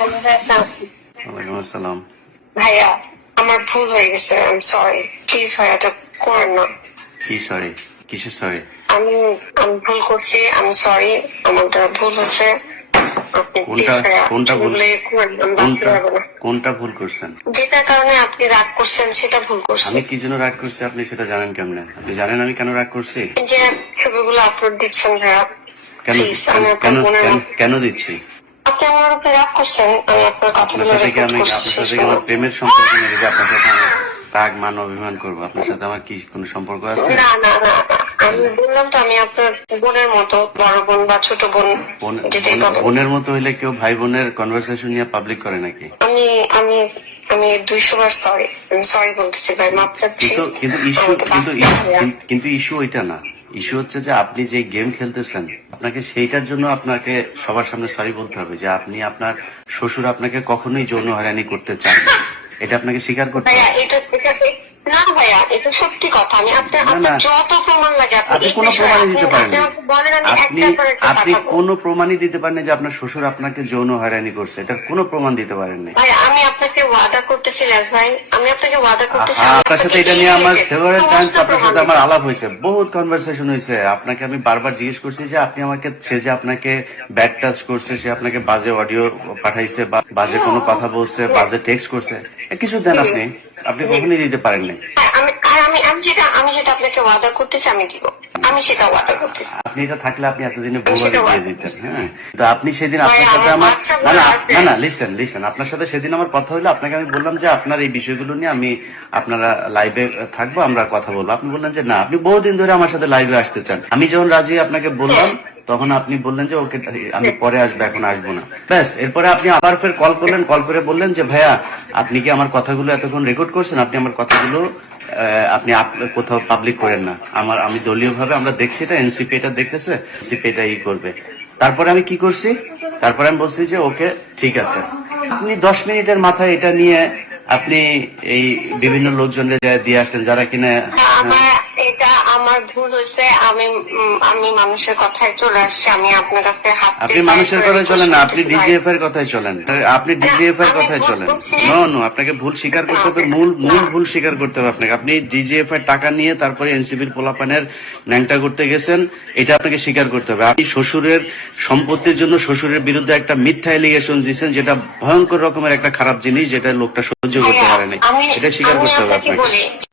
ওয়ালাইকুম আসসালাম। ভাইয়া আমার ভুল হয়ে গেছে আই এম সরি প্লিজ ভাইয়া এটা করেন না। কি সরি কিসের সরি আমি আমি ভুল করছি আমি সরি আমার দ্বারা ভুল হয়েছে। কোনটা কোনটা ভুল কোনটা কোনটা করছেন? যেটার কারণে আপনি রাগ করছেন সেটা ভুল করছেন আমি কি জন্য রাগ করছি? আপনি সেটা জানেন কেমনে? আপনি জানেন আমি কেন রাগ করছি? যে ছবিগুলো আপলোড দিচ্ছেন ভাইয়া কেন কেন দিচ্ছি? আপনি আমার উপরে রাগ করছেন আমি আপনার কথাগুলো সাথে রেকর্ড করছি আপনার সাথে আমার প্রেমের সম্পর্ক নেই আপনার সাথে রাগ মান অভিমান করব? আপনার সাথে আমার কি কোনো সম্পর্ক আছে? না না না। আমি বললাম তো আমি আপনার বোনের মতো বড় বোন বা ছোট বোন যেটাই বোনের মতো হইলে কেউ ভাই বোনের কনভারসেশন নিয়ে পাবলিক করে নাকি? আমি আমি আমি দুইশো বার সরি আমি সরি বলতেছি ভাই মাপ চাচ্ছি। কিন্তু কিন্তু ইস্যু কিন্তু কিন্তু- ইস্যু ওইটা না। ইস্যু হচ্ছে যে আপনি যে গেম খেলতেছেন আপনাকে সেইটার জন্য আপনাকে সবার সামনে সরি বলতে হবে যে আপনি আপনার শ্বশুর আপনাকে কখনোই যৌন হয়রানি করতে চান এটা আপনাকে স্বীকার করতে হবে। না ভাইয়া এটা সত্যি কথা। আমি আপনার আপনার যত প্রমাণ লাগে আপনি কোনো প্রমাণই দিতে পারেন আপনি আপনি। কোনো প্রমাণই দিতে যে আপনার শ্বশুর আপনাকে যৌন হয়রানি করছে। কোনো প্রমাণ দিতে পারেন না ভাই আমি আপনাকে ওয়াদা করতেছি রাজ ভাই। আমি আপনাকে ওয়াদা করতেছি আপনার সাথে এটা নিয়ে আমার সেভারেল টাইমস আপনার সাথে আমার আলাপ হয়েছে বহুত কনভারসেশন হয়েছে। আপনাকে আমি বারবার জিজ্ঞেস করছি যে আপনি আমাকে সে যে আপনাকে ব্যাড টাচ করছে সে আপনাকে বাজে অডিও পাঠাইছে বা বাজে কোনো কথা বলছে বাজে টেক্সট করছে কিছু দেন আপনি। আপনি কখনই দিতে পারেন না আমি আর আমি আমি যেটা আমি যেটা আপনাকে ওয়াদা করতেছি আমি দিব। আমি সেটা ওয়াদা করতেছি। আপনি এটা থাকলে আপনি এতদিনে বউবাড়ি দিয়ে দিতেন হ্যাঁ। তো আপনি সেদিন আপনার সাথে আমার আমার না না না না লিসেন লিসেন আপনার সাথে সেদিন আমার কথা হলো আপনাকে আমি বললাম যে আপনার এই বিষয়গুলো নিয়ে আমি আপনারা লাইভে থাকব আমরা কথা বলব। আপনি বললেন যে না আপনি বহুদিন ধরে আমার সাথে লাইভে আসতে চান। আমি যখন রাজি আপনাকে বললাম তখন আপনি বললেন যে ওকে আমি পরে আসব এখন আসব না। ব্যাস এরপরে আপনি আবার ফের কল করলেন কল করে বললেন যে ভাইয়া আপনি কি আমার কথাগুলো এতক্ষণ রেকর্ড করছেন? আপনি আমার কথাগুলো আপনি কোথাও পাবলিক করেন না। আমার আমি দলীয় ভাবে আমরা দেখছি এটা এনসিপি এটা দেখতেছে এনসিপি এটা ই করবে। তারপরে আমি কি করছি? তারপরে আমি বলছি যে ওকে ঠিক আছে। আপনি দশ মিনিটের মাথায় এটা নিয়ে আপনি এই বিভিন্ন লোকজনদের দিয়ে আসতেন যারা কিনা না, আমার ভুল হয়েছে আমি আমি মানুষের কথায় চলে আসছি আমি আপনার কাছে হাত আপনি মানুষের কথায় চলেন না আপনি ডিজিএফ এর কথায় চলেন। আপনি ডিজিএফ এর কথায় চলেন। নো নো আপনাকে ভুল স্বীকার করতে হবে মূল মূল ভুল স্বীকার করতে হবে আপনাকে। আপনি ডিজিএফ এর টাকা নিয়ে তারপরে এনসিবির পোলাপানের ন্যাংটা করতে গেছেন এটা আপনাকে স্বীকার করতে হবে। আপনি শ্বশুরের সম্পত্তির জন্য শ্বশুরের বিরুদ্ধে একটা মিথ্যা এলিগেশন দিয়েছেন যেটা ভয়ঙ্কর রকমের একটা খারাপ জিনিস যেটা লোকটা সহ্য করতে পারেনি এটা স্বীকার করতে হবে আপনাকে